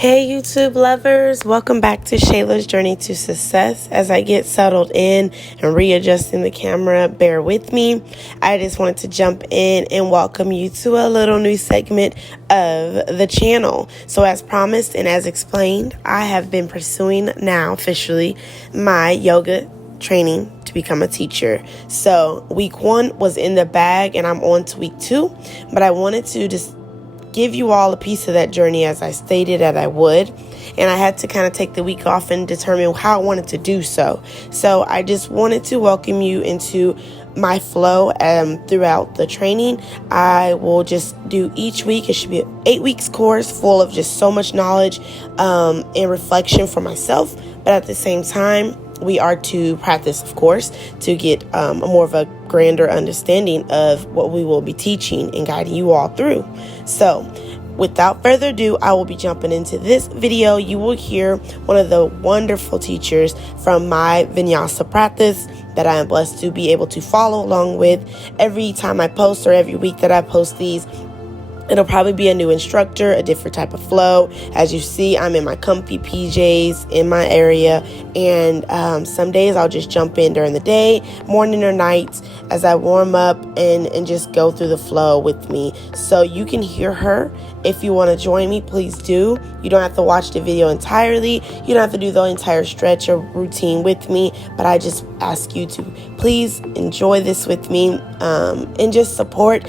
Hey YouTube lovers, welcome back to Shayla's Journey to Success. As I get settled in and readjusting the camera, bear with me. I just wanted to jump in and welcome you to a little new segment of the channel. So as promised and as explained, I have been pursuing now officially my yoga training to become a teacher. So week 1 was in the bag and I'm on to week 2, but I wanted to just give you all a piece of that journey as I stated that I would, and I had to kind of take the week off and determine how I wanted to do so. So I just wanted to welcome you into my flow throughout the training. I will just do each week. It should be an 8 weeks course full of just so much knowledge and reflection for myself, but at the same time we are to practice, of course, to get more of a grander understanding of what we will be teaching and guiding you all through. So without further ado, I will be jumping into this video. You will hear one of the wonderful teachers from my vinyasa practice that I am blessed to be able to follow along with every time I post, or every week that I post these. It'll probably be a new instructor, a different type of flow. As you see, I'm in my comfy PJs in my area, and some days I'll just jump in during the day, morning or night, as I warm up and just go through the flow with me. So you can hear her. If you want to join me, please do. You don't have to watch the video entirely. You don't have to do the entire stretch or routine with me, but I just ask you to please enjoy this with me and just support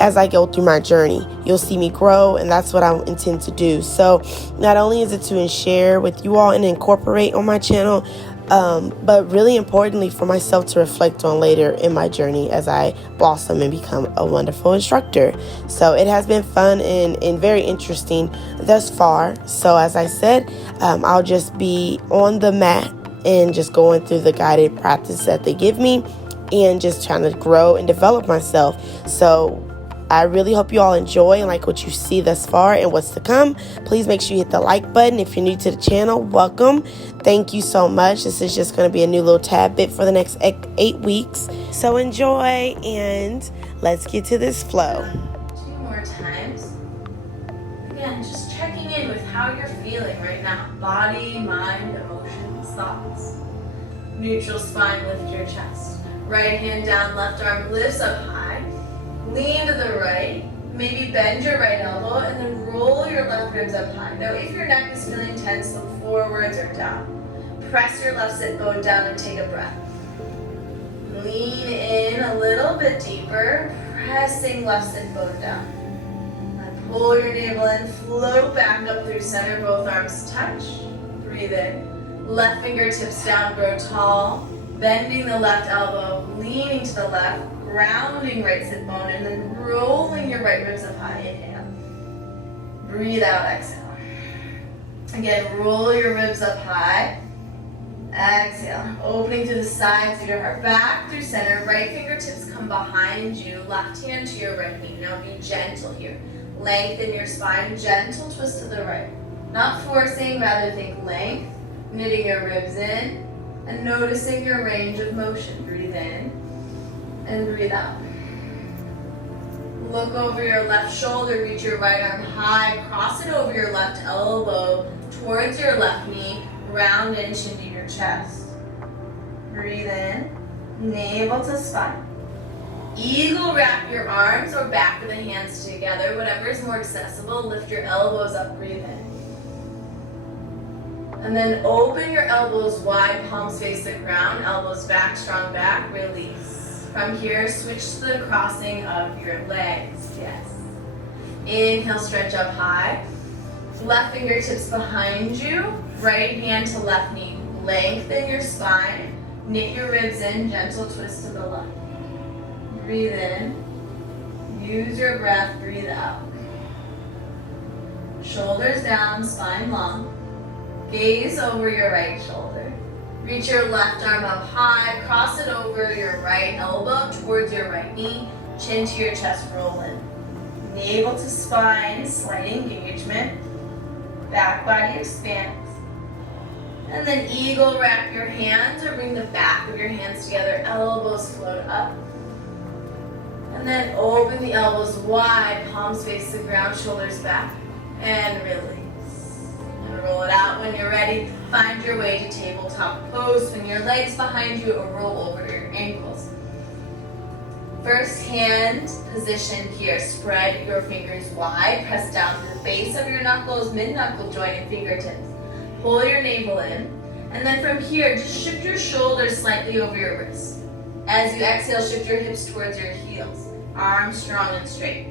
as I go through my journey. You'll see me grow, and that's what I intend to do. So not only is it to share with you all and incorporate on my channel, but really importantly for myself to reflect on later in my journey as I blossom and become a wonderful instructor. So it has been fun and very interesting thus far. So as I said, I'll just be on the mat and just going through the guided practice that they give me and just trying to grow and develop myself. So I really hope you all enjoy and like what you see thus far and what's to come. Please make sure you hit the like button. If you're new to the channel, welcome. Thank you so much. This is just going to be a new little tad bit for the next 8 weeks. So enjoy, and let's get to this flow. 2 more times. Again, just checking in with how you're feeling right now. Body, mind, emotions, thoughts. Neutral spine, lift your chest. Right hand down, left arm lifts up high. Lean to the right, maybe bend your right elbow, and then roll your left ribs up high. Now if your neck is feeling tense, look forwards or down. Press your left sit bone down and take a breath. Lean in a little bit deeper, pressing left sit bone down. And pull your navel in, float back up through center, both arms touch. Breathe in. Left fingertips down, grow tall. Bending the left elbow, leaning to the left. Grounding right sit bone, and then rolling your right ribs up high. Inhale. Breathe out, exhale. Again, roll your ribs up high. Exhale. Opening through the sides of your heart. Back through center. Right fingertips come behind you. Left hand to your right knee. Now be gentle here. Lengthen your spine. Gentle twist to the right. Not forcing, rather think length. Knitting your ribs in. And noticing your range of motion. Breathe in. And breathe out. Look over your left shoulder, reach your right arm high, cross it over your left elbow towards your left knee, round inch into your chest. Breathe in, navel to spine. Eagle wrap your arms or back of the hands together, whatever is more accessible. Lift your elbows up, breathe in. And then open your elbows wide, palms face the ground, elbows back, strong back, release. From here, switch to the crossing of your legs, yes. Inhale, stretch up high. Left fingertips behind you, right hand to left knee. Lengthen your spine, knit your ribs in, gentle twist to the left. Breathe in, use your breath, breathe out. Shoulders down, spine long. Gaze over your right shoulder. Reach your left arm up high, cross it over your right elbow towards your right knee, chin to your chest, roll in. Navel to spine, slight engagement. Back body expands. And then eagle wrap your hands, or bring the back of your hands together, elbows float up. And then open the elbows wide, palms face the ground, shoulders back, and release. roll it out. When you're ready, find your way to tabletop pose. Swing your legs behind you or roll over your ankles. First hand position here. Spread your fingers wide. Press down to the base of your knuckles, mid-knuckle joint and fingertips. Pull your navel in. And then from here, just shift your shoulders slightly over your wrists. As you exhale, shift your hips towards your heels. Arms strong and straight.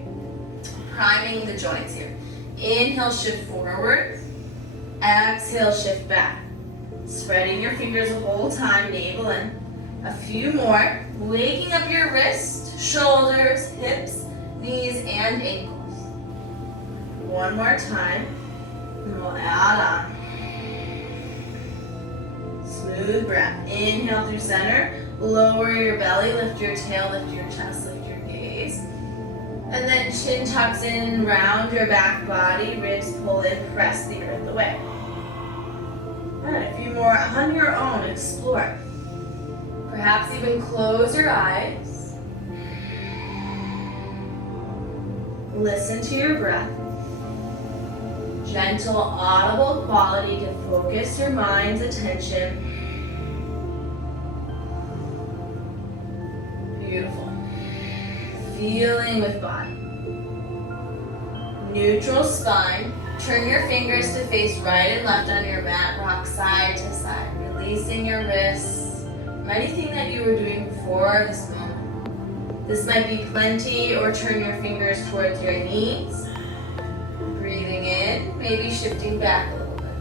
Priming the joints here. Inhale, shift forward. Exhale, shift back. Spreading your fingers the whole time, navel in. A few more. Waking up your wrists, shoulders, hips, knees, and ankles. One more time. And we'll add on. Smooth breath. Inhale through center. Lower your belly, lift your tail, lift your chest, lift your gaze. And then chin tucks in, round your back body, ribs pull in, press the earth away. All right, a few more on your own, explore. Perhaps even close your eyes. Listen to your breath. Gentle, audible quality to focus your mind's attention. Beautiful. Feeling with body. Neutral spine. Turn your fingers to face right and left on your mat. Rock side to side. Releasing your wrists. Anything that you were doing before this moment. This might be plenty, or turn your fingers towards your knees. Breathing in, maybe shifting back a little bit.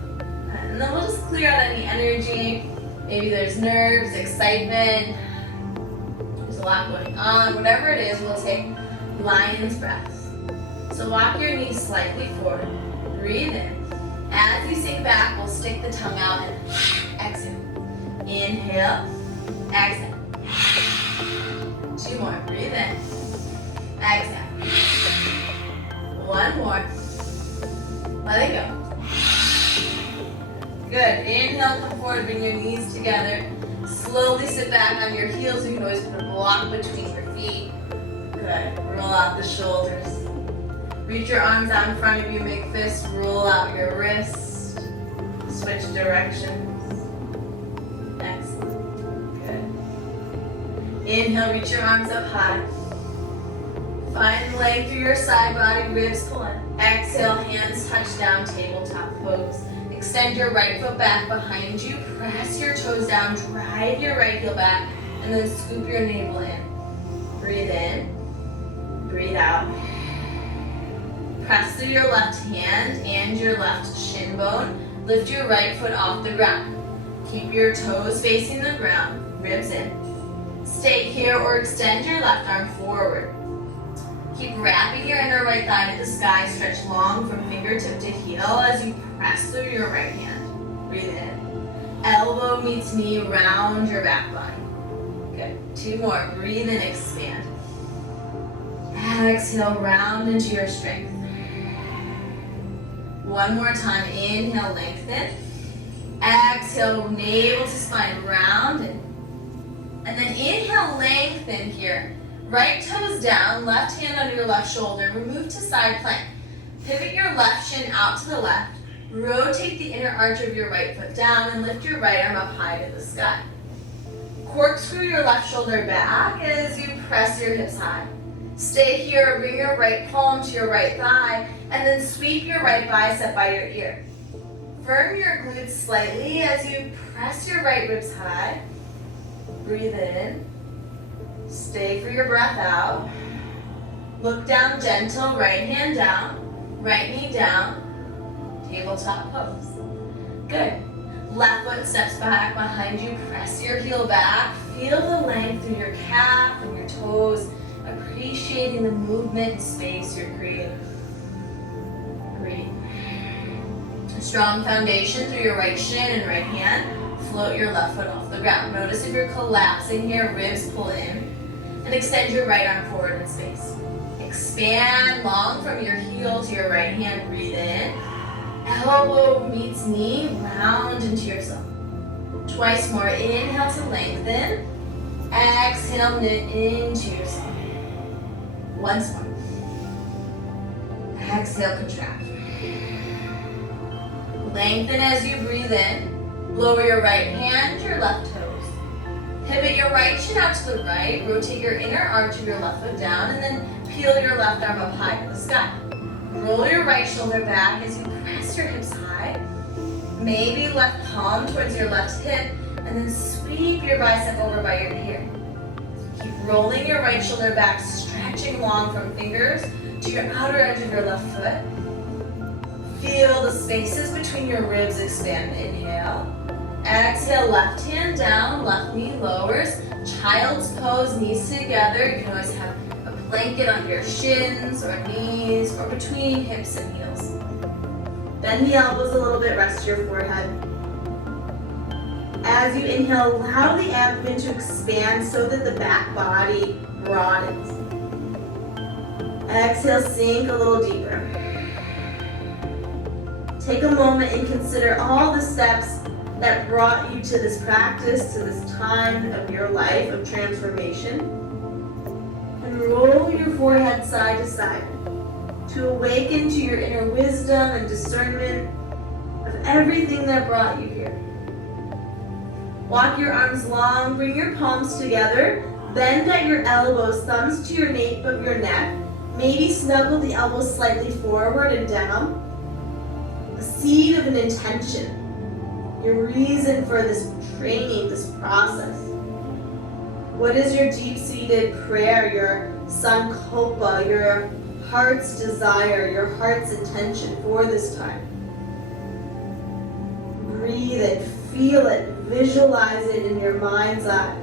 And then we'll just clear out any energy. Maybe there's nerves, excitement. There's a lot going on. Whatever it is, we'll take lion's breath. So walk your knees slightly forward. Breathe in. As you sink back, we'll stick the tongue out and exhale. Inhale, exhale. Two more. Breathe in. Exhale. One more. Let it go. Good. Inhale, come forward, bring your knees together. Slowly sit back on your heels. You can always put a block between your feet. Good. Roll out the shoulders. Reach your arms out in front of you, make fists, roll out your wrists. Switch directions. Excellent. Good. Inhale, reach your arms up high. Find length through your side body, ribs pull in. Exhale, hands touch down, tabletop pose. Extend your right foot back behind you. Press your toes down, drive your right heel back, and then scoop your navel in. Breathe in, breathe out. Press through your left hand and your left shin bone. Lift your right foot off the ground. Keep your toes facing the ground, ribs in. Stay here or extend your left arm forward. Keep wrapping your inner right thigh to the sky. Stretch long from fingertip to heel as you press through your right hand. Breathe in. Elbow meets knee, round your back body. Good. Two more. Breathe in, expand. Exhale, round into your strength. One more time. Inhale, lengthen. Exhale, navel to spine, round in. And then inhale, lengthen here. Right toes down, left hand under your left shoulder. Move to side plank. Pivot your left shin out to the left. Rotate the inner arch of your right foot down and lift your right arm up high to the sky. Corkscrew your left shoulder back as you press your hips high. Stay here, bring your right palm to your right thigh, and then sweep your right bicep by your ear. Firm your glutes slightly as you press your right ribs high. Breathe in. Stay for your breath out. Look down gentle, right hand down, right knee down, tabletop pose. Good. Left foot steps back behind you, press your heel back, feel the length through your calf and your toes, appreciating the movement and space you're creating. Breathe. A strong foundation through your right shin and right hand. Float your left foot off the ground. Notice if you're collapsing here, ribs pull in. And extend your right arm forward in space. Expand long from your heel to your right hand. Breathe in. Elbow meets knee. Round into yourself. Twice more. Inhale to lengthen. Exhale, knit into yourself. Once more. Exhale, contract. Lengthen as you breathe in. Lower your right hand to your left toes. Pivot your right shin out to the right. Rotate your inner arch of your left foot down, and then peel your left arm up high to the sky. Roll your right shoulder back as you press your hips high. Maybe left palm towards your left hip, and then sweep your bicep over by your ear. Keep rolling your right shoulder back, stretching long from fingers to your outer edge of your left foot. Feel the spaces between your ribs expand. Inhale. Exhale, left hand down, left knee lowers. Child's pose, knees together. You can always have a blanket under your shins or knees or between hips and heels. Bend the elbows a little bit, rest your forehead. As you inhale, allow the abdomen to expand so that the back body broadens. Exhale, sink a little deeper. Take a moment and consider all the steps that brought you to this practice, to this time of your life of transformation. And roll your forehead side to side to awaken to your inner wisdom and discernment of everything that brought you here. Walk your arms long, bring your palms together, bend at your elbows, thumbs to your nape of your neck. Maybe snuggle the elbows slightly forward and down. A seed of an intention, your reason for this training, this process. What is your deep-seated prayer, your sankalpa, your heart's desire, your heart's intention for this time? Breathe it, feel it, visualize it in your mind's eye.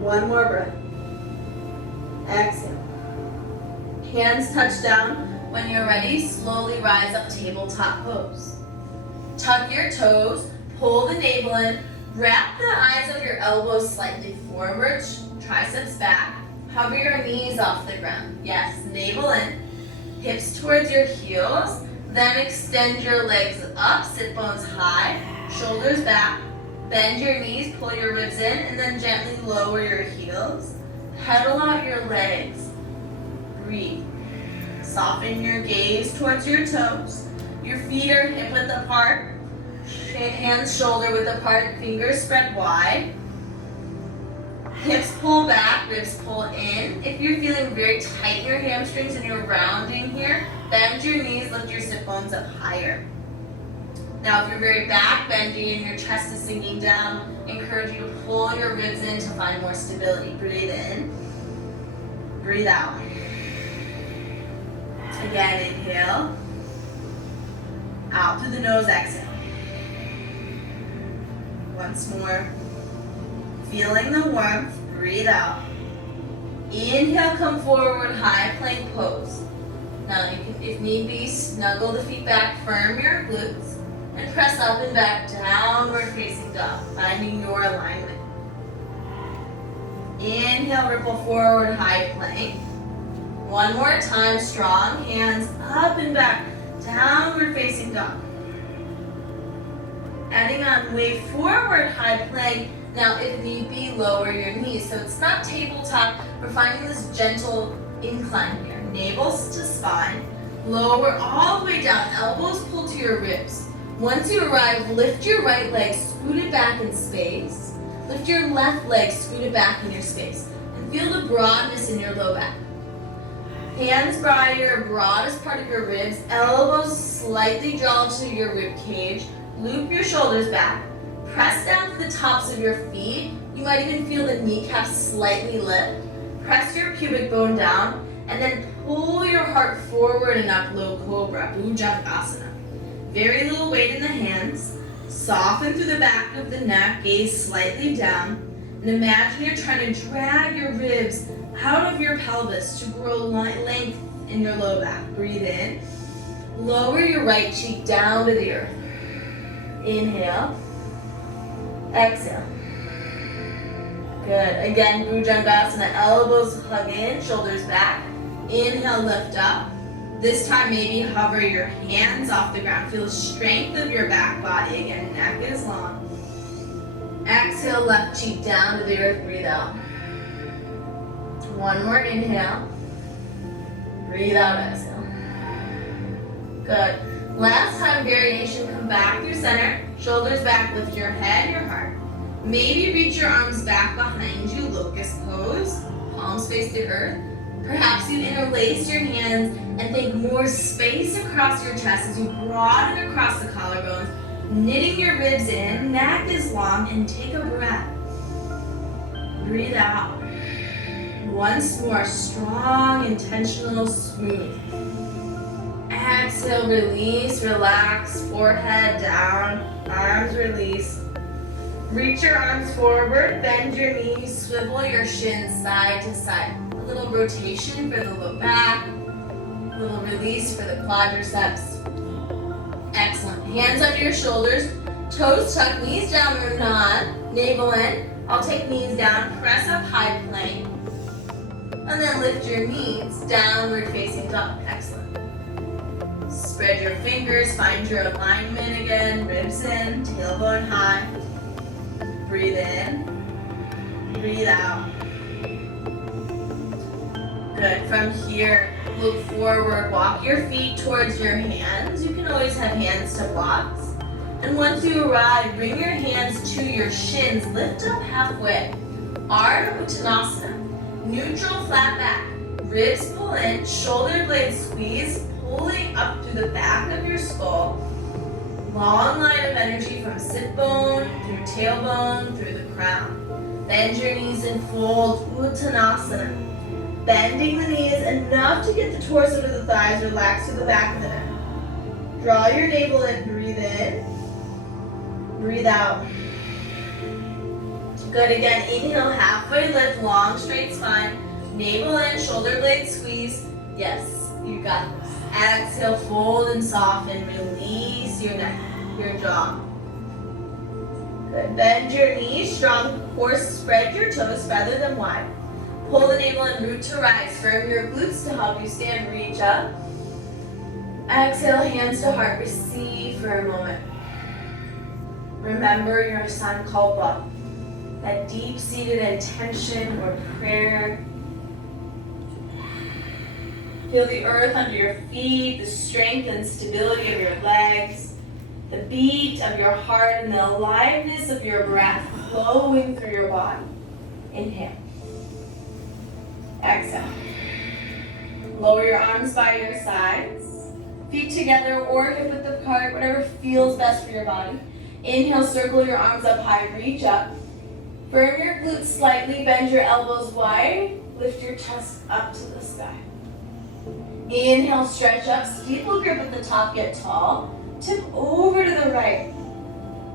One more breath. Exhale. Hands touch down. When you're ready, slowly rise up, tabletop pose. Tuck your toes, pull the navel in, wrap the eyes of your elbows slightly forward, triceps back, hover your knees off the ground. Yes, navel in, hips towards your heels, then extend your legs up, sit bones high, shoulders back, bend your knees, pull your ribs in, and then gently lower your heels. Pedal out your legs. Breathe. Soften your gaze towards your toes. Your feet are hip width apart. Hands shoulder width apart. Fingers spread wide. Hips pull back, ribs pull in. If you're feeling very tight in your hamstrings and you're rounding here, bend your knees, lift your sit bones up higher. Now if you're very back bendy and your chest is sinking down, encourage you to pull your ribs in to find more stability. Breathe in, breathe out. Again, inhale, out through the nose, exhale. Once more, feeling the warmth, breathe out. Inhale, come forward, high plank pose. Now you can, if need be, snuggle the feet back, firm your glutes, and press up and back, downward facing dog, finding your alignment. Inhale, ripple forward, high plank. One more time, strong hands up and back, downward facing dog. Adding on, wave forward, high plank. Now if need be, lower your knees. So it's not tabletop, we're finding this gentle incline here. Navels to spine, lower all the way down, elbows pull to your ribs. Once you arrive, lift your right leg, scoot it back in space. Lift your left leg, scoot it back in your space. And feel the broadness in your low back. Hands by your broadest part of your ribs, elbows slightly drawn to your rib cage. Loop your shoulders back. Press down to the tops of your feet. You might even feel the kneecaps slightly lift. Press your pubic bone down, and then pull your heart forward and up, low cobra, Bhujangasana. Very little weight in the hands. Soften through the back of the neck, gaze slightly down. And imagine you're trying to drag your ribs out of your pelvis to grow length in your low back. Breathe in. Lower your right cheek down to the earth. Inhale. Exhale. Good. Again, Bhujangasana, elbows hug in, shoulders back. Inhale, lift up. This time, maybe hover your hands off the ground. Feel the strength of your back body. Again, neck is long. Exhale, left cheek down to the earth. Breathe out. One more inhale. Breathe out, exhale. Good. Last time variation, come back through center, shoulders back, lift your head, your heart. Maybe reach your arms back behind you, locust pose, palms face to earth. Perhaps you interlace your hands and think more space across your chest as you broaden across the collarbones, knitting your ribs in, neck is long, and take a breath. Breathe out. Once more, strong, intentional, smooth. Exhale, release, relax, forehead down, arms release. Reach your arms forward, bend your knees, swivel your shins side to side. A little rotation for the low back, a little release for the quadriceps. Excellent. Hands under your shoulders, toes tuck, knees down or nod, navel in. I'll take knees down, press up high plank, and then lift your knees, downward facing dog. Excellent. Spread your fingers, find your alignment again, ribs in, tailbone high. Breathe in, breathe out. Good. From here, look forward, walk your feet towards your hands. You can always have hands to blocks. And once you arrive, bring your hands to your shins, lift up halfway. Ardha Uttanasana, neutral flat back. Ribs pull in, shoulder blades squeeze, pulling up through the back of your skull. Long line of energy from sit bone, through tailbone, through the crown. Bend your knees and fold Uttanasana. Bending the knees enough to get the torso to the thighs, relax to the back of the neck. Draw your navel in, breathe in. Breathe out. Good, again, inhale, halfway lift, long straight spine. Navel in, shoulder blades squeeze. Yes, you got this. Exhale, fold and soften, release your neck, your jaw. Good, bend your knees, strong core, spread your toes, feather them wide. Pull the navel and root to rise, firm your glutes to help you stand, reach up. Exhale, hands to heart, receive for a moment. Remember your sankalpa, that deep-seated intention or prayer. Feel the earth under your feet, the strength and stability of your legs, the beat of your heart, and the aliveness of your breath flowing through your body. Inhale. Exhale. Lower your arms by your sides, feet together or hip width apart, whatever feels best for your body. Inhale, circle your arms up high, reach up. Firm your glutes slightly, bend your elbows wide, lift your chest up to the sky. Inhale, stretch up, steeple grip at the top, get tall. Tip over to the right.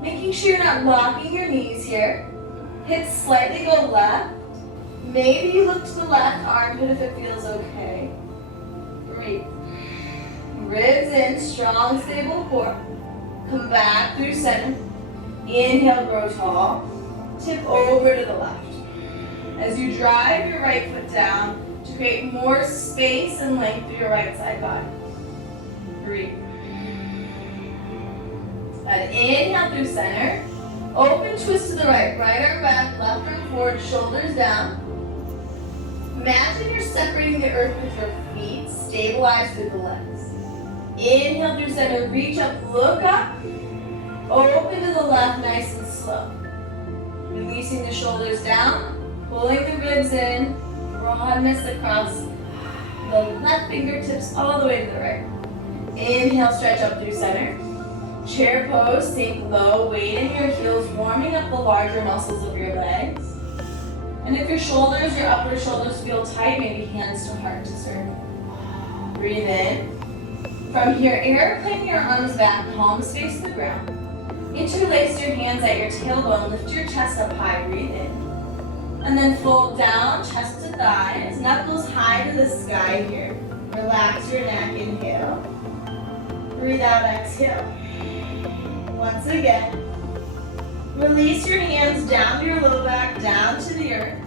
Making sure you're not locking your knees here. Hips slightly go left. Maybe you look to the left armpit if it feels okay. Breathe. Ribs in, strong, stable core. Come back through center. Inhale, grow tall. Tip over to the left. As you drive your right foot down to create more space and length through your right side body. Breathe. And inhale through center. Open twist to the right. Right arm back, left arm forward, shoulders down. Imagine you're separating the earth with your feet. Stabilize through the legs. Inhale through center, reach up, look up. Open to the left, nice and slow. Releasing the shoulders down, pulling the ribs in, broadness across the left fingertips all the way to the right. Inhale, stretch up through center. Chair pose, sink low, weight in your heels, warming up the larger muscles of your legs. And if your shoulders, your upper shoulders feel tight, maybe hands to heart to serve. Breathe in. From here, airplane your arms back, palms face the ground. Interlace your hands at your tailbone, lift your chest up high, breathe in. And then fold down, chest to thighs, knuckles high to the sky here. Relax your neck, inhale. Breathe out, exhale. Once again. Release your hands down to your low back, down to the earth.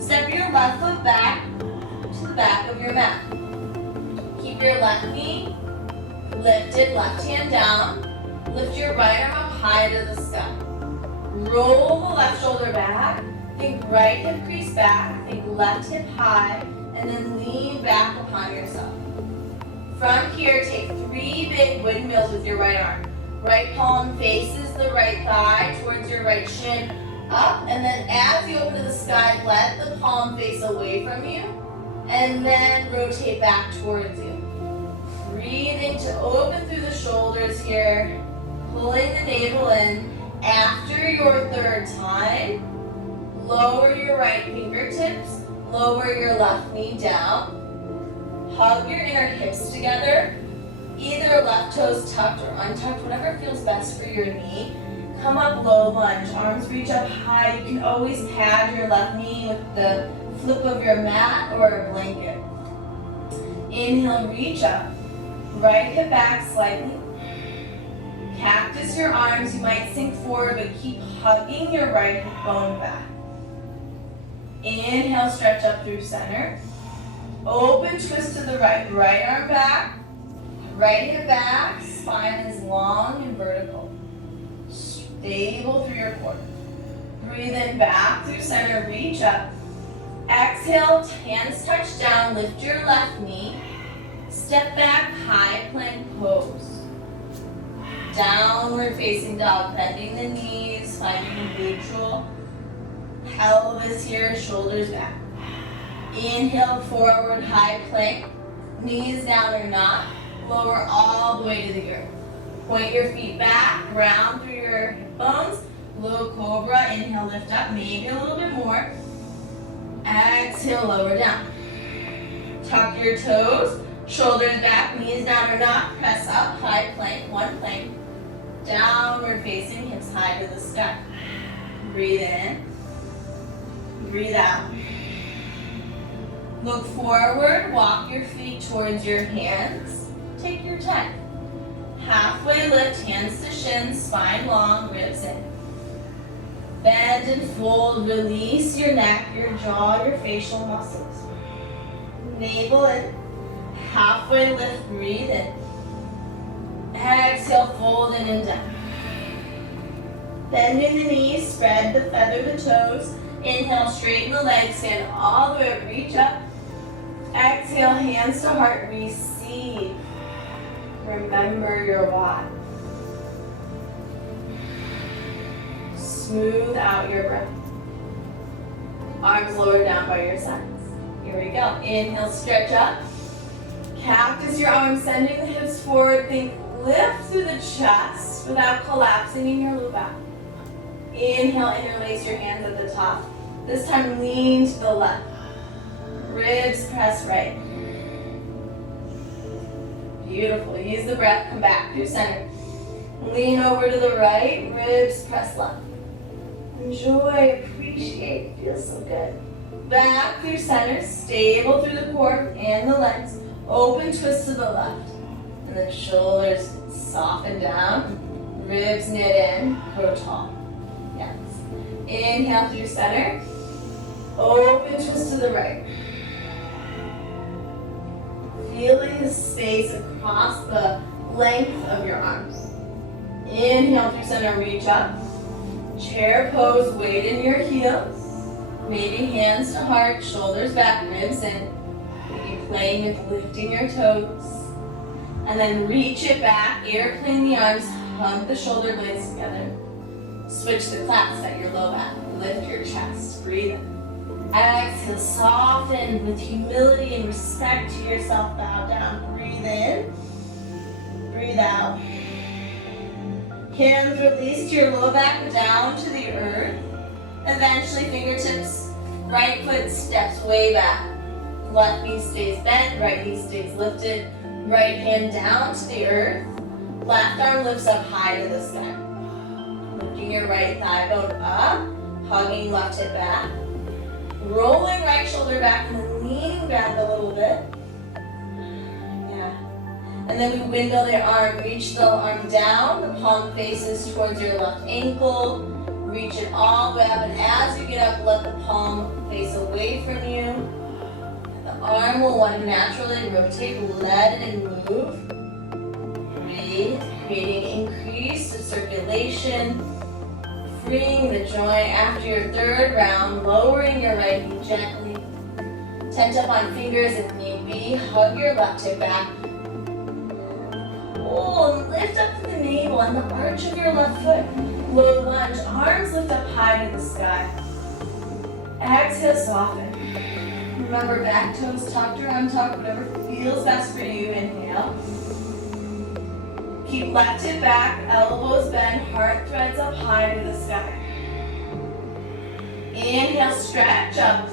Step your left foot back to the back of your mat. Keep your left knee lifted, left hand down. Lift your right arm up high to the sky. Roll the left shoulder back. Think right hip crease back. Think left hip high. And then lean back upon yourself. From here, take 3 big windmills with your right arm. Right palm faces the right thigh towards your right shin, up, and then as you open to the sky, let the palm face away from you, and then rotate back towards you. Breathing to open through the shoulders here, pulling the navel in. After your 3rd time, lower your right fingertips, lower your left knee down, hug your inner hips together, either left toes tucked or untucked, whatever feels best for your knee. Come up low lunge, arms reach up high. You can always pad your left knee with the flip of your mat or a blanket. Inhale, reach up, right hip back slightly. Cactus your arms, you might sink forward, but keep hugging your right hip bone back. Inhale, stretch up through center. Open twist to the right, right arm back, right hip back, spine is long and vertical. Stable through your core. Breathe in back through center, reach up. Exhale, hands touch down, lift your left knee. Step back, high plank pose. Downward facing dog, bending the knees, finding neutral. Pelvis here, shoulders back. Inhale, forward, high plank. Knees down or not. Lower all the way to the earth. Point your feet back, ground through your hip bones. Low cobra, inhale, lift up, maybe a little bit more. Exhale, lower down. Tuck your toes, shoulders back, knees down or not. Press up, high plank, 1 plank. Downward facing, hips high to the sky. Breathe in. Breathe out. Look forward, walk your feet towards your hands. Take your time. Halfway lift, hands to shins, spine long, ribs in. Bend and fold, release your neck, your jaw, your facial muscles. Navel in. Halfway lift, breathe in. Exhale, fold in and down. Bending the knees, spread the feather the toes. Inhale, straighten the legs, stand all the way up, reach up. Exhale, hands to heart, receive. Remember your why. Smooth out your breath. Arms lower down by your sides. Here we go. Inhale, stretch up. Cactus your arms, sending the hips forward. Think lift through the chest without collapsing in your low back. Inhale, interlace your hands at the top. This time lean to the left. Ribs press right. Beautiful. Use the breath. Come back through center. Lean over to the right. Ribs press left. Enjoy. Appreciate. Feels so good. Back through center. Stable through the core and the legs. Open twist to the left. And then shoulders soften down. Ribs knit in. Grow tall. Yes. Inhale through center. Open twist to the right. Feeling the space across the length of your arms. Inhale through center, reach up. Chair pose, weight in your heels. Maybe hands to heart, shoulders back, ribs in. Maybe playing with lifting your toes. And then reach it back, airplane the arms, hug the shoulder blades together. Switch the claps at your low back. Lift your chest, breathe in. Exhale, soften with humility and respect to yourself, bow down. Breathe in, breathe out. Hands release to your low back, down to the earth. Eventually, fingertips, right foot steps way back. Left knee stays bent, right knee stays lifted. Right hand down to the earth. Left arm lifts up high to the sky. Lifting your right thigh bone up, hugging left hip back. Rolling right shoulder back and then leaning back a little bit. Yeah. And then we windmill the arm. Reach the arm down. The palm faces towards your left ankle. Reach it all the way up. And as you get up, let the palm face away from you. The arm will want to naturally rotate. Let it move. Breathe. Creating increased circulation. Freeing the joint after your 3rd round, lowering your right knee gently. Tent up on fingers if need be. Hug your left hip back. pull and lift up to the navel and the arch of your left foot. Low lunge, arms lift up high to the sky. Exhale, soften. Remember, back toes tucked around tuck, whatever feels best for you. Inhale. Keep left hip back, elbows bend, heart threads up high to the sky. Inhale, stretch up.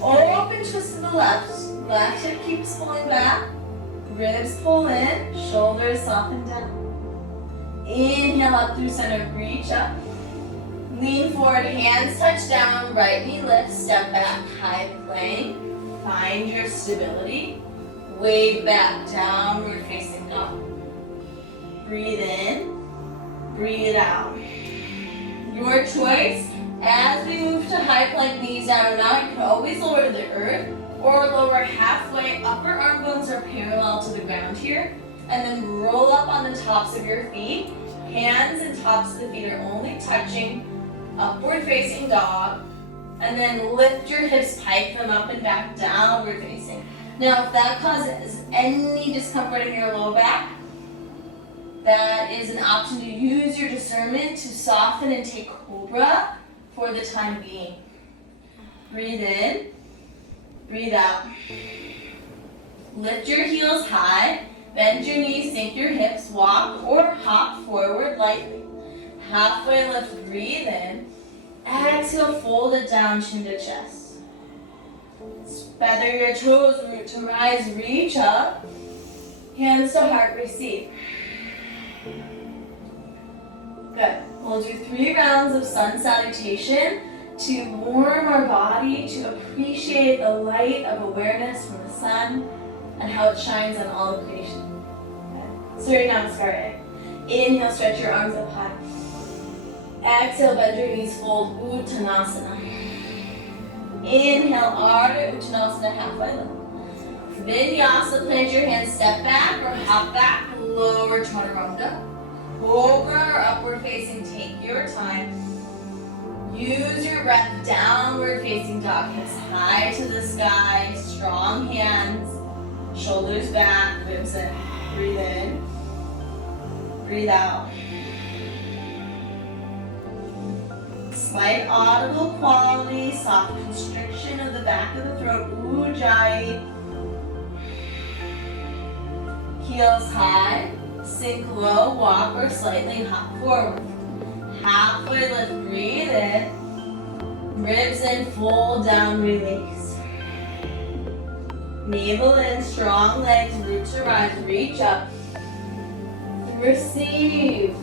Open twist to the left. Left hip keeps pulling back. Ribs pull in, shoulders soften down. Inhale up through center, reach up. Lean forward, hands touch down, right knee lifts, step back, high plank. Find your stability. Wave back, downward facing dog. Breathe in, breathe out. Your choice. As we move to high plank, knees down and out, you can always lower to the earth or lower halfway. Upper arm bones are parallel to the ground here. And then roll up on the tops of your feet. Hands and tops of the feet are only touching. Upward facing dog. And then lift your hips, pike them up and back, downward facing. Now, if that causes any discomfort in your low back, that is an option to use your discernment to soften and take cobra for the time being. Breathe in, breathe out. Lift your heels high, bend your knees, sink your hips, walk or hop forward lightly. Halfway lift, breathe in. Exhale, fold it down, chin to chest. Feather your toes, root to rise, reach up. Hands to heart, receive. Good. We'll do 3 rounds of sun salutation to warm our body, to appreciate the light of awareness from the sun and how it shines on all of creation. Okay. Surya Namaskar. Inhale, stretch your arms up high. Exhale, bend your knees, fold Uttanasana. Inhale, Ardha Uttanasana, halfway lift. Vinyasa, plant your hands, step back or hop back, lower chaturanga. Cobra or upward facing, take your time. Use your breath, downward facing dog, hips high to the sky, strong hands, shoulders back, ribs in. Breathe in, breathe out. Slight audible quality, soft constriction of the back of the throat, Ujjayi. Heels high, sink low, walk or slightly hop forward. Halfway lift, breathe in. Ribs in, fold down, release. Navel in, strong legs, root to rise, reach up. Receive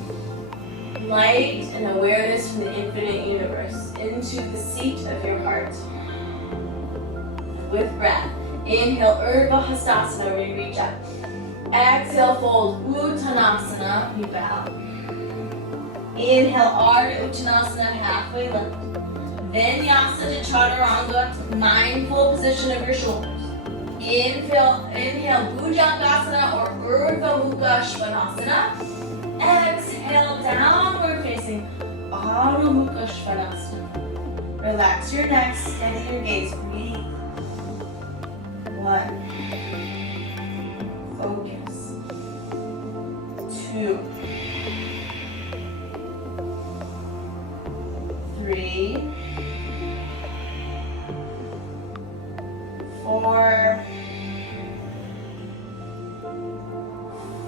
light and awareness from the infinite universe into the seat of your heart. With breath. Inhale, Urdhva Hastasana, we reach up. Exhale, fold Uttanasana, you bow. Inhale, Ardha Uttanasana, halfway lift. Vinyasa to Chaturanga, mindful position of your shoulders. Inhale, Bhujangasana or Urdhva Mukha Svanasana. Exhale, downward facing Adho Mukha Svanasana. Relax your neck, steady your gaze, breathe. 1. Focus. 2. 3. 4.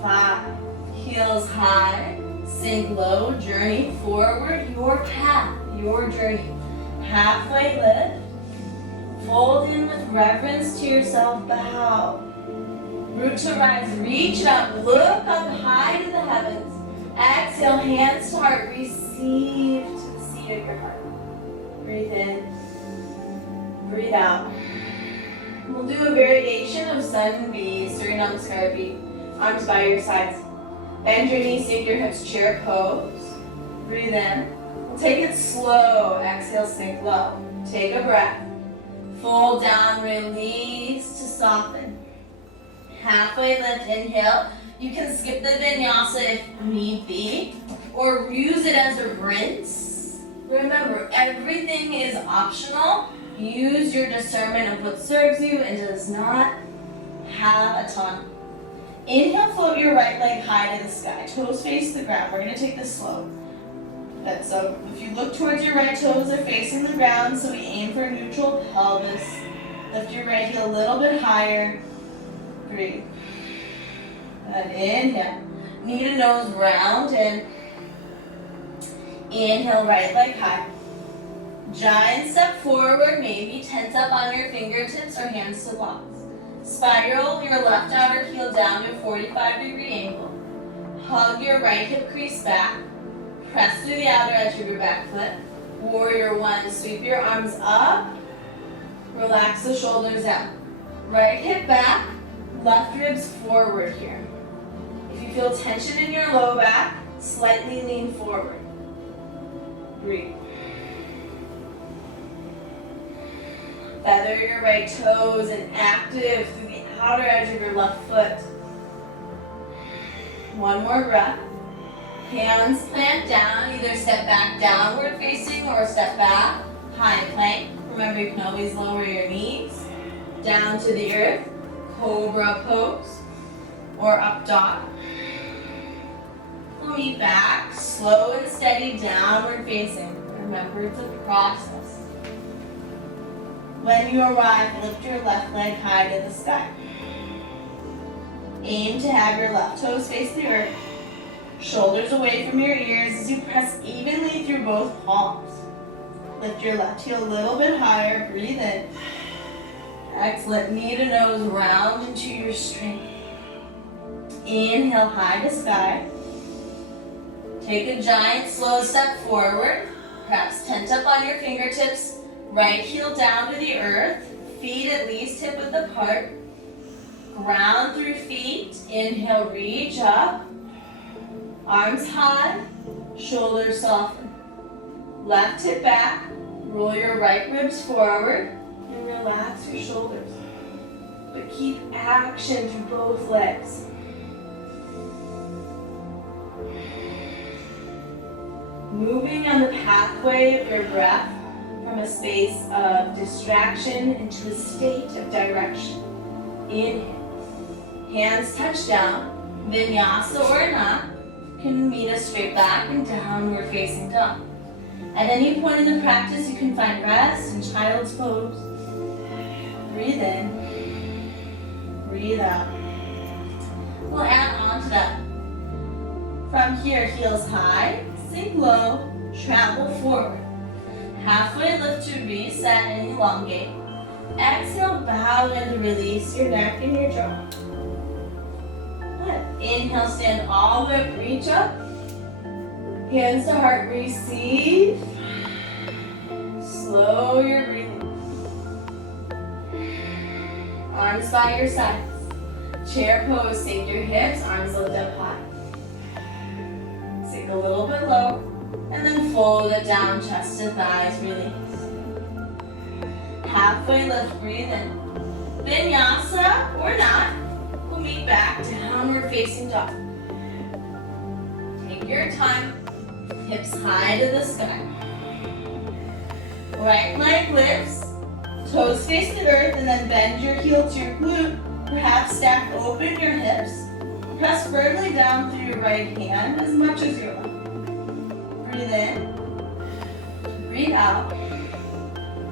5. Heels high, sink low, journey forward, your path, your journey. Halfway lift. Fold in with reverence to yourself, bow. Root to rise, reach up, look up high to the heavens. Exhale, hands to heart, receive to the seat of your heart. Breathe in, breathe out. We'll do a variation of Sun B, Surya Namaskar B. Arms by your sides. Bend your knees, sink your hips, chair pose. Breathe in. We'll take it slow. Exhale, sink low. Take a breath. Fold down, release to soften. Halfway lift, inhale. You can skip the vinyasa if need be, or use it as a rinse. Remember, everything is optional. Use your discernment of what serves you and does not. Have a ton. Inhale, float your right leg high to the sky. Toes face the ground. We're going to take this slow. Good. So if you look towards your right toes, they're facing the ground, so we aim for a neutral pelvis. Lift your right heel a little bit higher. Breathe. And inhale. Knee to nose round and inhale, right leg high. Giant step forward, maybe tense up on your fingertips or hands to blocks. Spiral your left outer heel down to a 45-degree angle. Hug your right hip crease back. Press through the outer edge of your back foot. Warrior one, sweep your arms up. Relax the shoulders out. Right hip back, left ribs forward here. If you feel tension in your low back, slightly lean forward. Breathe. Feather your right toes and active through the outer edge of your left foot. One more breath. Hands plant down, either step back downward facing or step back, high plank. Remember, you can always lower your knees down to the earth, cobra pose, or up dog. Meet back, slow and steady downward facing. Remember, it's a process. When you arrive, lift your left leg high to the sky. Aim to have your left toes face the earth, shoulders away from your ears as you press evenly through both palms. Lift your left heel a little bit higher, breathe in. Excellent, knee to nose round into your strength. Inhale, high to sky. Take a giant slow step forward, perhaps tense up on your fingertips, right heel down to the earth, feet at least hip width apart. Ground through feet, inhale, reach up. Arms high, shoulders soften. Left hip back, roll your right ribs forward, and relax your shoulders. But keep action through both legs. Moving on the pathway of your breath from a space of distraction into a state of direction. Inhale. Hands touch down. Vinyasa or not can meet us straight back and downward facing dog. At any point in the practice, you can find rest in child's pose. Breathe in. Breathe out. We'll add on to that. From here, heels high. Sink low, travel forward. Halfway lift to reset and elongate. Exhale, bow and release your neck and your jaw. Good. Inhale, stand all the way up, reach up. Hands to heart, receive. Slow your breathing. Arms by your sides. Chair pose, sink your hips, arms lift up high. Sink a little bit low, and then fold it down, chest to thighs, release. Halfway lift, breathe in. Vinyasa or not, we'll meet back, downward facing dog. Take your time, hips high to the sky. Right leg lifts, toes face the earth, and then bend your heel to your glute. Perhaps stack open your hips. Press firmly down through your right hand as much as your left. Breathe in. Breathe out.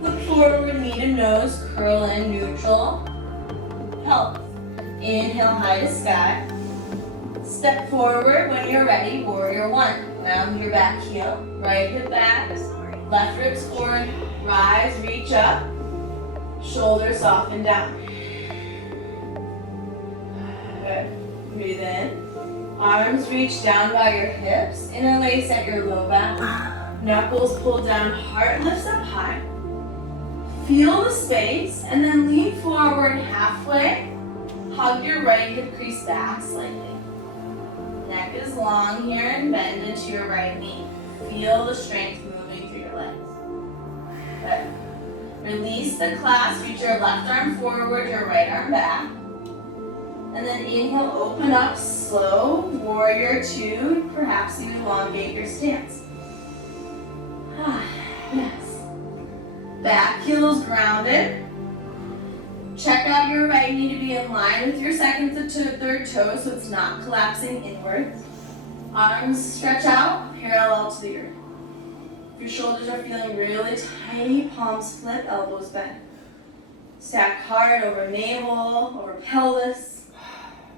Look forward, knee to nose, curl in, neutral. Pelvis. Inhale, high to sky. Step forward when you're ready, warrior one. Round your back heel, right hip back, left ribs forward, rise, reach up, shoulders soften down. Good. Breathe in. Arms reach down by your hips, interlace at your low back. Knuckles pull down, heart lifts up high. Feel the space, and then lean forward halfway. Hug your right hip crease back slightly. Neck is long here and bend into your right knee. Feel the strength moving through your legs. Good. Release the clasp, reach your left arm forward, your right arm back. And then inhale, open up, slow, warrior two, perhaps you elongate your stance. Yes. Back heels grounded. Check out your right knee to be in line with your second to third toe so it's not collapsing inwards. Arms stretch out, parallel to the earth. If your shoulders are feeling really tiny, palms flip, elbows bend. Stack hard over navel, over pelvis.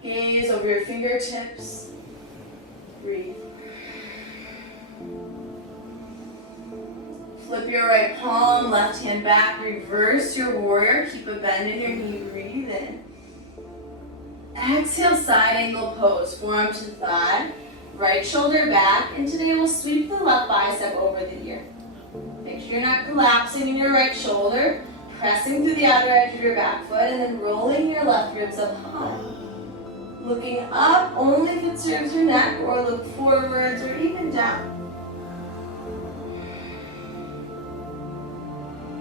Gaze over your fingertips. Breathe. Flip your right palm, left hand back, reverse your warrior. Keep a bend in your knee, breathe in. Exhale, side angle pose, forearm to thigh, right shoulder back, and today we'll sweep the left bicep over the ear. Make sure you're not collapsing in your right shoulder, pressing through the outer edge of your back foot, and then rolling your left ribs up high. Looking up only if it serves your neck, or look forwards or even down.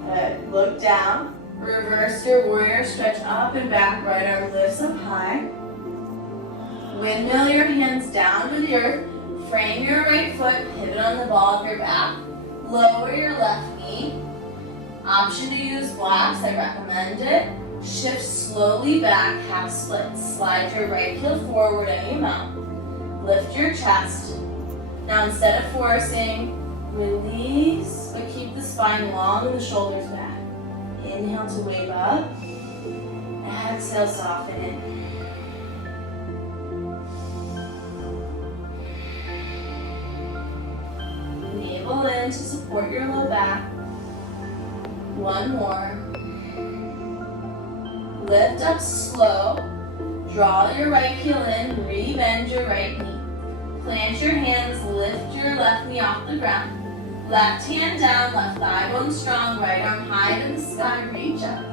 Good. Look down. Reverse your warrior. Stretch up and back. Right arm lifts up high. Windmill your hands down to the earth. Frame your right foot. Pivot on the ball of your back. Lower your left knee. Option to use blocks. I recommend it. Shift slowly back. Half split. Slide your right heel forward any amount. Lift your chest. Now instead of forcing, release, but keep the spine long and the shoulders back. Inhale to wave up. Exhale, soften in. Navel in to support your low back. One more. Lift up slow. Draw your right heel in. Re-bend your right knee. Plant your hands. Lift your left knee off the ground. Left hand down, left thigh bone strong, right arm high to the sky, reach up.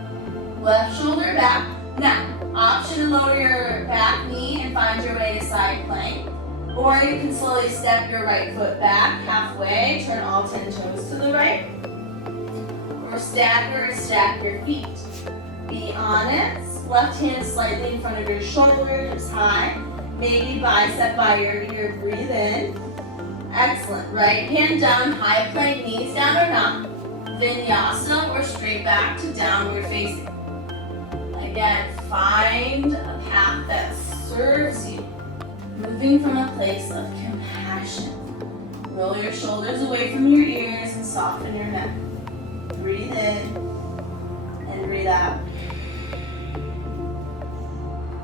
Left shoulder back. Now, option to lower your back knee and find your way to side plank. Or you can slowly step your right foot back halfway, turn all 10 toes to the right. Or stagger or stack your feet. Be honest, left hand slightly in front of your shoulder, just high. Maybe bicep by your ear, breathe in. Excellent. Right hand down, high plank, knees down or not. Vinyasa or straight back to downward facing. Again, find a path that serves you. Moving from a place of compassion. Roll your shoulders away from your ears and soften your neck. Breathe in and breathe out.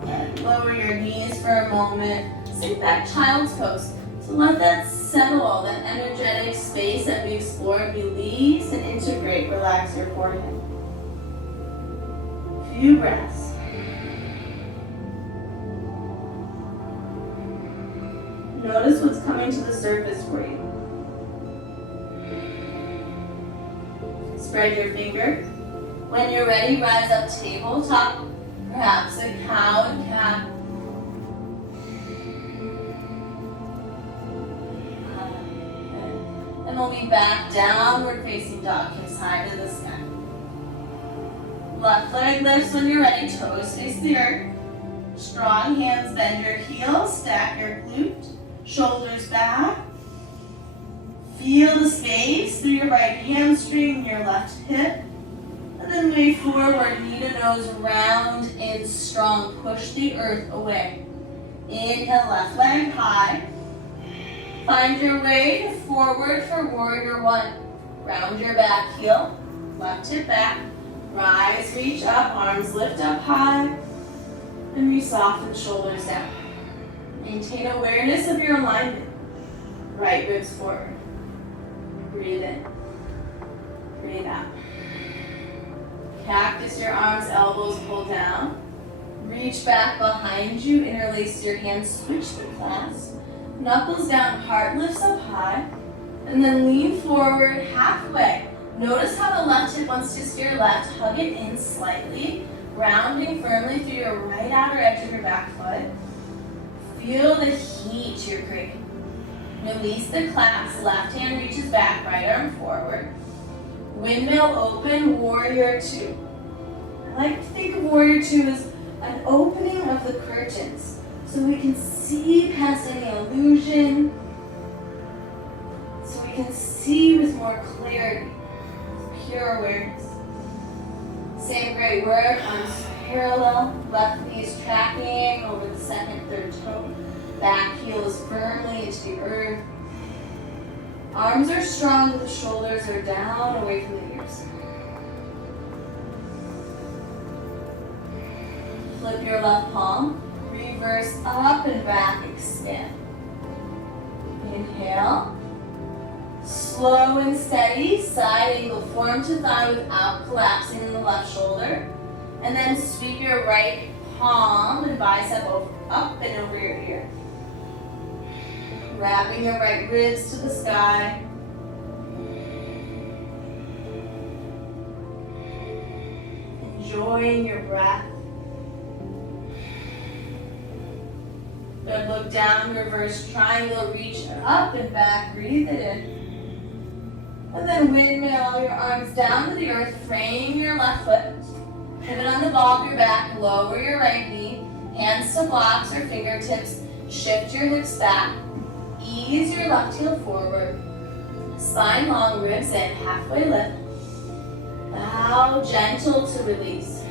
And lower your knees for a moment. Sink back, child's pose. So let that settle, that energetic space that we explored, release and integrate. Relax your forehead. Few breaths. Notice what's coming to the surface for you. Spread your fingers. When you're ready, rise up tabletop. Perhaps a cow and cat. And we'll be back downward facing dog, hips high to the sky. Left leg lifts when you're ready, toes face the earth. Strong hands, bend your heels, stack your glute, shoulders back. Feel the space through your right hamstring and your left hip. And then wave forward, knee to nose, round in strong. Push the earth away. Inhale, left leg high. Find your way forward for warrior one. Round your back heel, left hip back. Rise, reach up, arms lift up high. And re-soften shoulders down. Maintain awareness of your alignment. Right ribs forward. Breathe in. Breathe out. Cactus your arms, elbows pull down. Reach back behind you, interlace your hands, switch the clasp. Knuckles down, heart lifts up high. And then lean forward halfway. Notice how the left hip wants to steer left. Hug it in slightly. Rounding firmly through your right outer edge of your back foot. Feel the heat you're creating. Release the clasp. Left hand reaches back, right arm forward. Windmill open, warrior two. I like to think of warrior two as an opening of the curtains so we can see past any illusion, so we can see with more clarity, pure awareness. Same great work on parallel. Left knee is tracking over the second, third toe. Back heel is firmly into the earth. Arms are strong, the shoulders are down, away from the ears. Flip your left palm. Reverse up and back, extend. Inhale. Slow and steady, side angle form to thigh without collapsing in the left shoulder. And then sweep your right palm and bicep up and over your ear. Wrapping your right ribs to the sky. Enjoying your breath. Good, look down, reverse triangle, reach up and back, breathe it in. And then windmill your arms down to the earth, frame your left foot. Pivot on the ball of your back, lower your right knee, hands to blocks or fingertips, shift your hips back, ease your left heel forward, spine long, ribs in, halfway lift. Bow, gentle to release.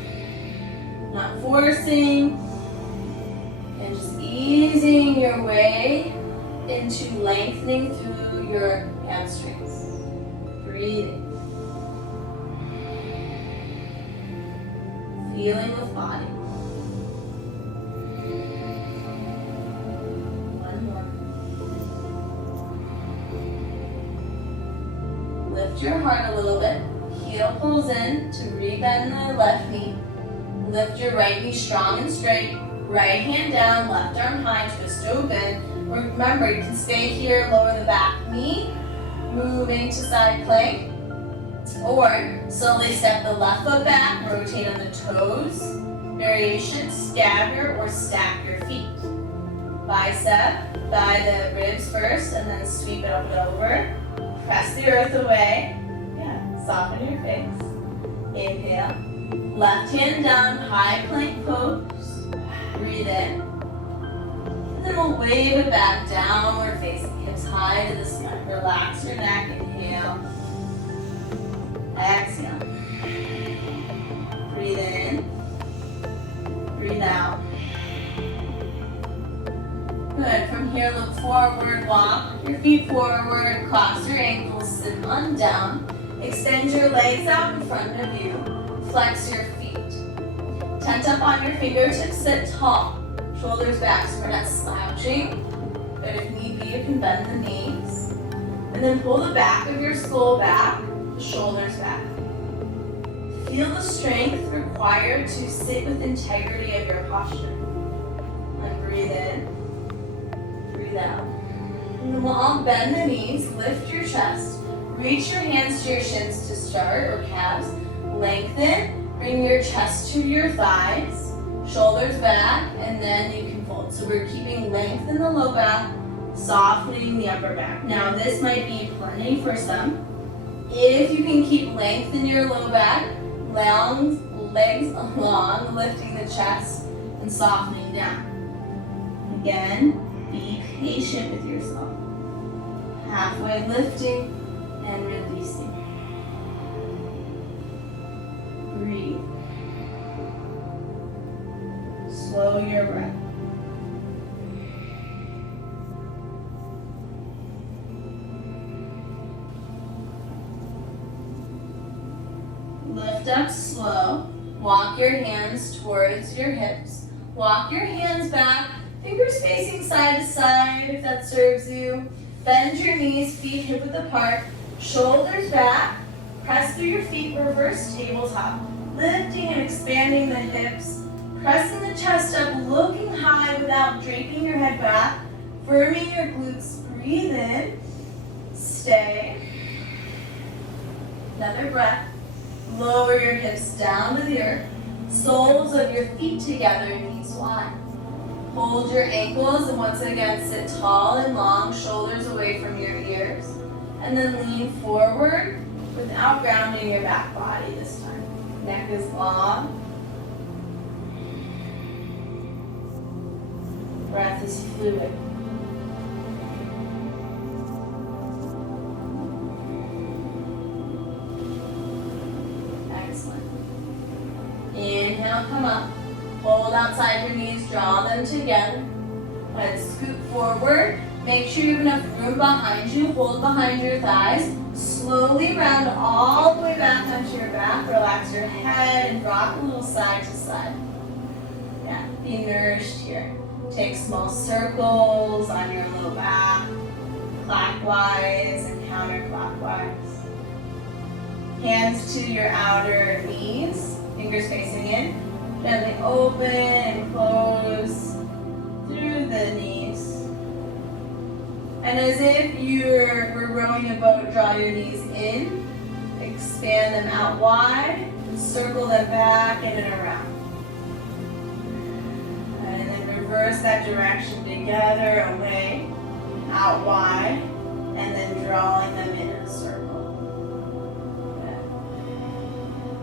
Not forcing, and just easing your way into lengthening through your hamstrings. Breathing. Feeling with body. One more. Lift your heart a little bit. Heel pulls in to rebend the left knee. Lift your right knee strong and straight. Right hand down, left arm high, twist open. Remember, you can stay here, lower the back knee. Moving to side plank. Or slowly step the left foot back, rotate on the toes. Variation, stagger or stack your feet. Bicep by the ribs first and then sweep it up and over. Press the earth away. Yeah, soften your face. Inhale. Left hand down, high plank pose. Breathe in. And then we'll wave it back, downward facing, hips high to the sky. Relax your neck. Inhale. Exhale. Breathe in. Breathe out. Good. From here, look forward, walk your feet forward, cross your ankles, sit on down. Extend your legs out in front of you. Flex your feet. Tent up on your fingertips, sit tall. Shoulders back so we're not slouching. But if need be, you can bend the knees. And then pull the back of your skull back, the shoulders back. Feel the strength required to sit with integrity of your posture. And breathe in, breathe out. And then we'll all bend the knees, lift your chest, reach your hands to your shins to start, or calves. Lengthen, bring your chest to your thighs, shoulders back, and then you can fold. So we're keeping length in the low back, softening the upper back. Now this might be plenty for some. If you can keep length in your low back, legs long, lifting the chest and softening down. Again, be patient with yourself. Halfway lifting and releasing. Breathe. Slow your breath. Lift up slow. Walk your hands towards your hips. Walk your hands back. Fingers facing side to side if that serves you. Bend your knees, feet hip width apart. Shoulders back. Press through your feet, reverse tabletop. Lifting and expanding the hips. Pressing the chest up, looking high without draping your head back. Firming your glutes. Breathe in. Stay. Another breath. Lower your hips down to the earth. Soles of your feet together, knees wide. Hold your ankles and once again sit tall and long, shoulders away from your ears. And then lean forward without grounding your back body this time. Neck is long. Breath is fluid. Excellent. Inhale Now come up. Hold outside your knees, draw them together. And scoot forward. Make sure you have enough room behind you. Hold behind your thighs. Slowly round all the way back onto your back. Relax your head and rock a little side to side. Yeah, be nourished here. Take small circles on your low back, clockwise and counterclockwise. Hands to your outer knees, fingers facing in. Gently open and close through the knees. And as if you were rowing a boat, draw your knees in, expand them out wide, and circle them back in and around. And then reverse that direction together, away, out wide, and then drawing them in a circle.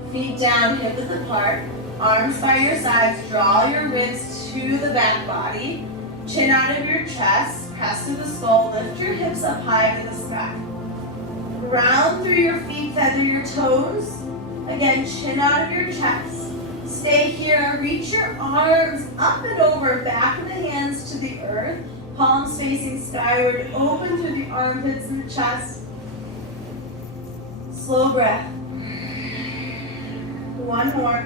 Good. Feet down, hip width apart, arms by your sides, draw your ribs to the back body, chin out of your chest, press through the skull, lift your hips up high to the sky. Round through your feet, feather your toes. Again, chin out of your chest. Stay here, reach your arms up and over, back of the hands to the earth, palms facing skyward, open through the armpits and the chest. Slow breath. One more.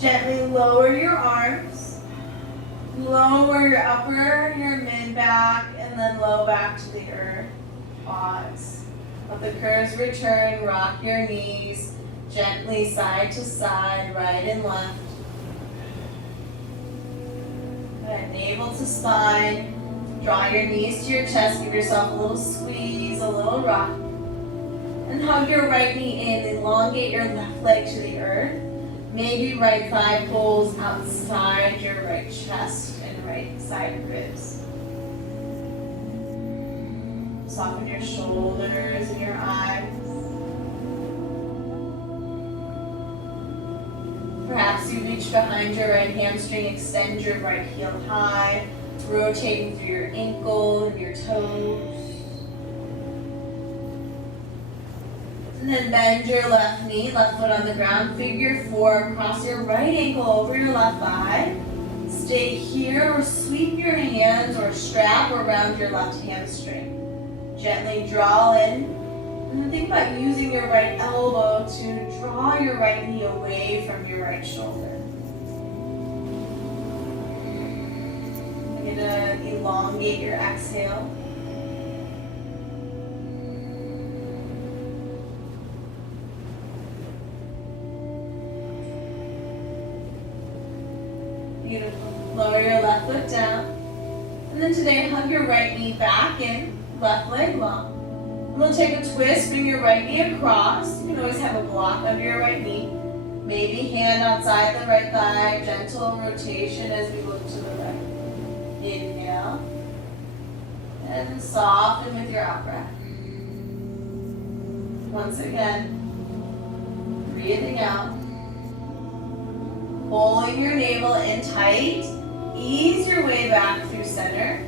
Gently lower your arms. Lower your upper, your mid back, and then low back to the earth. Pause. Let the curves return. Rock your knees gently side to side, right and left. Good. Navel to spine. Draw your knees to your chest. Give yourself a little squeeze, a little rock. And hug your right knee in. Elongate your left leg to the earth. Maybe right thigh pulls outside your right chest and right side ribs. Soften your shoulders and your eyes. Perhaps you reach behind your right hamstring, extend your right heel high, rotating through your ankle and your toes. And then bend your left knee, left foot on the ground, figure four, cross your right ankle over your left thigh. Stay here or sweep your hands or strap around your left hamstring. Gently draw in. And then think about using your right elbow to draw your right knee away from your right shoulder. You're going to elongate your exhale. Beautiful. Lower your left foot down. And then today, hug your right knee back in, left leg long. And we'll take a twist, bring your right knee across. You can always have a block under your right knee. Maybe hand outside the right thigh, gentle rotation as we look to the right. Inhale. And soften with your out breath. Once again, breathing out. Pulling your navel in tight. Ease your way back through center.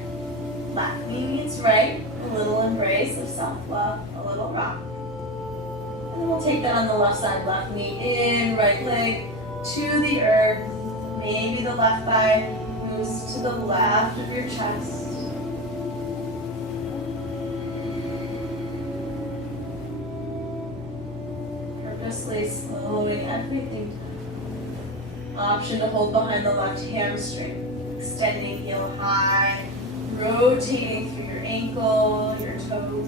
Left knee meets right. A little embrace of self-love, a little rock. And then we'll take that on the left side. Left knee in, right leg to the earth. Maybe the left thigh moves to the left of your chest. Purposely slowing everything down. Option to hold behind the left hamstring. Extending heel high, rotating through your ankle, your toe.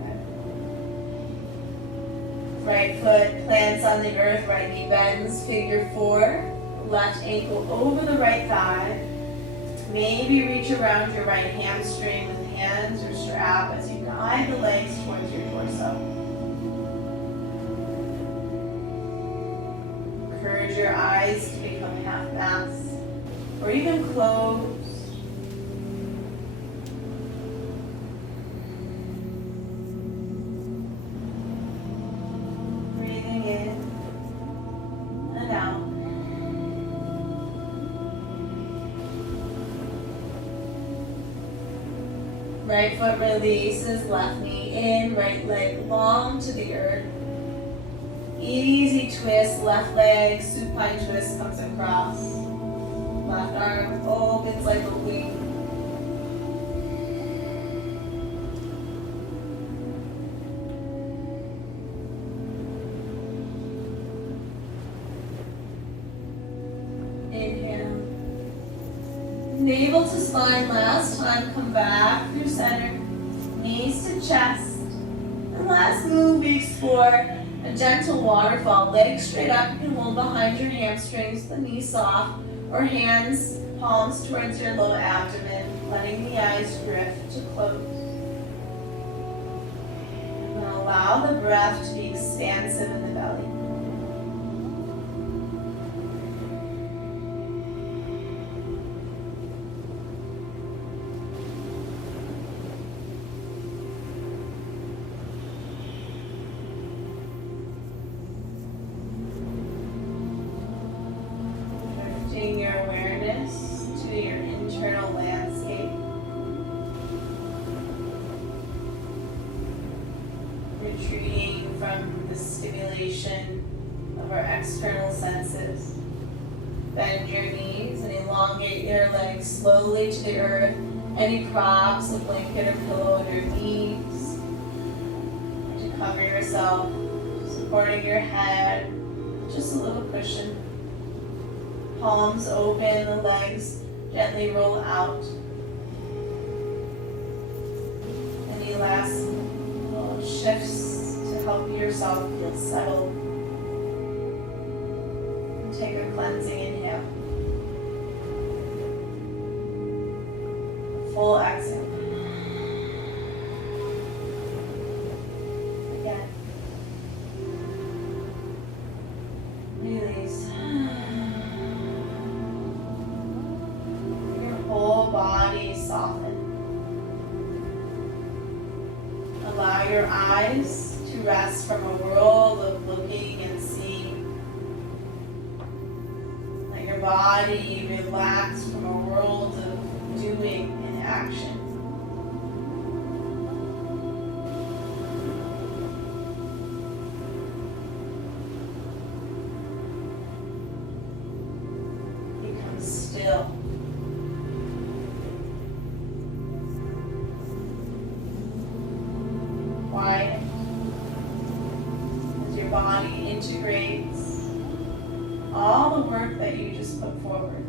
Okay. Right foot plants on the earth, right knee bends, figure four. Left ankle over the right thigh. Maybe reach around your right hamstring with hands or strap as you guide the legs towards your torso. Encourage your eyes to become half masks or even closed. Breathing in and out. Right foot releases, left knee in, right leg long to the earth. Easy twist, left leg, supine twist comes across. Left arm opens like a wing. Inhale. Navel to spine, last time, come back through center. Knees to chest. And last move, we explore a gentle waterfall. Legs straight up, you can hold behind your hamstrings, the knees soft, or hands, palms towards your low abdomen, letting the eyes drift to close. And then allow the breath to be expansive in the belly. Your awareness to your internal landscape. Retreating from the stimulation of our external senses. Bend your knees and elongate your legs slowly to the earth. Any props, a blanket or pillow under your knees. To cover yourself, supporting your head, just a little cushion. Palms open, the legs gently roll out. Any last little shifts to help yourself feel settled. And take a cleansing inhale. Full exhale. Again. Release. Whole body soften. Allow your eyes to rest from a world of looking and seeing. Let your body relax from a world of doing and action. Become still. Quiet as your body integrates all the work that you just put forward.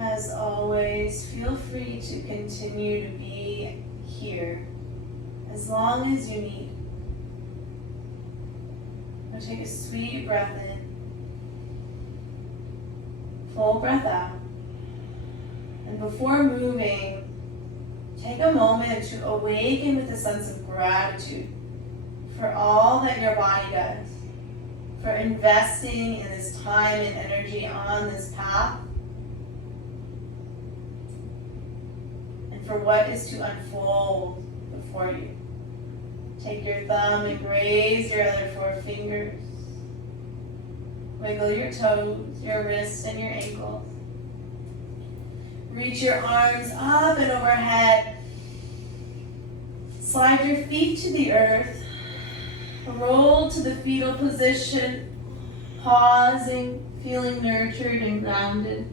As always, feel free to continue to be here as long as you need. Now take a sweet breath in, full breath out. And before moving, take a moment to awaken with a sense of gratitude for all that your body does, for investing in this time and energy on this path, and for what is to unfold before you. Take your thumb and graze your other 4 fingers. Wiggle your toes, your wrists, and your ankles. Reach your arms up and overhead. Slide your feet to the earth. Roll to the fetal position, pausing, feeling nurtured and grounded.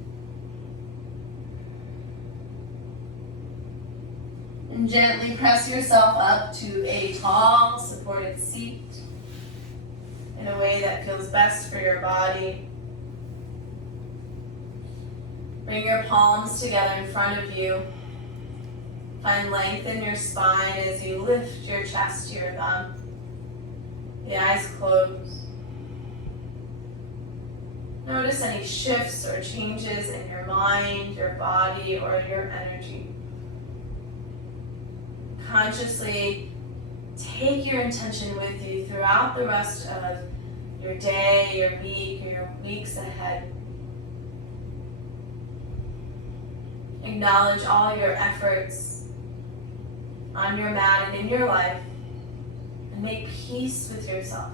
And gently press yourself up to a tall, supported seat in a way that feels best for your body. Bring your palms together in front of you. Find length in your spine as you lift your chest to your thumb. The eyes close. Notice any shifts or changes in your mind, your body, or your energy. Consciously take your intention with you throughout the rest of your day, your week, or your weeks ahead. Acknowledge all your efforts on your mat and in your life, and make peace with yourself.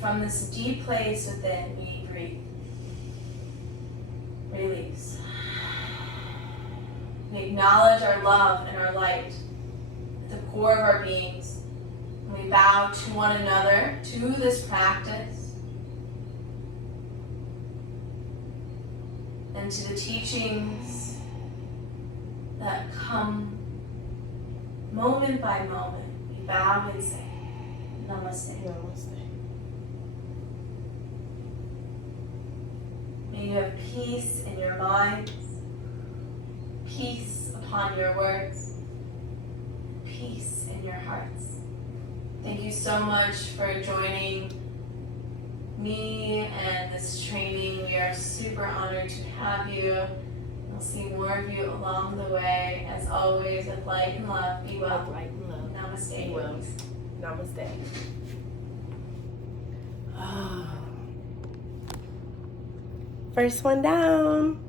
From this deep place within, we breathe. Release. We acknowledge our love and our light at the core of our beings. And we bow to one another, to this practice, and to the teachings that come moment by moment. We bow and say, Namaste. Namaste. May you have peace in your minds, peace upon your words, peace in your hearts. Thank you so much for joining me and this training. We are super honored to have you. We'll see more of you along the way. As always, with light and love, be well. With light and love. Namaste. Be well. Namaste. First one down.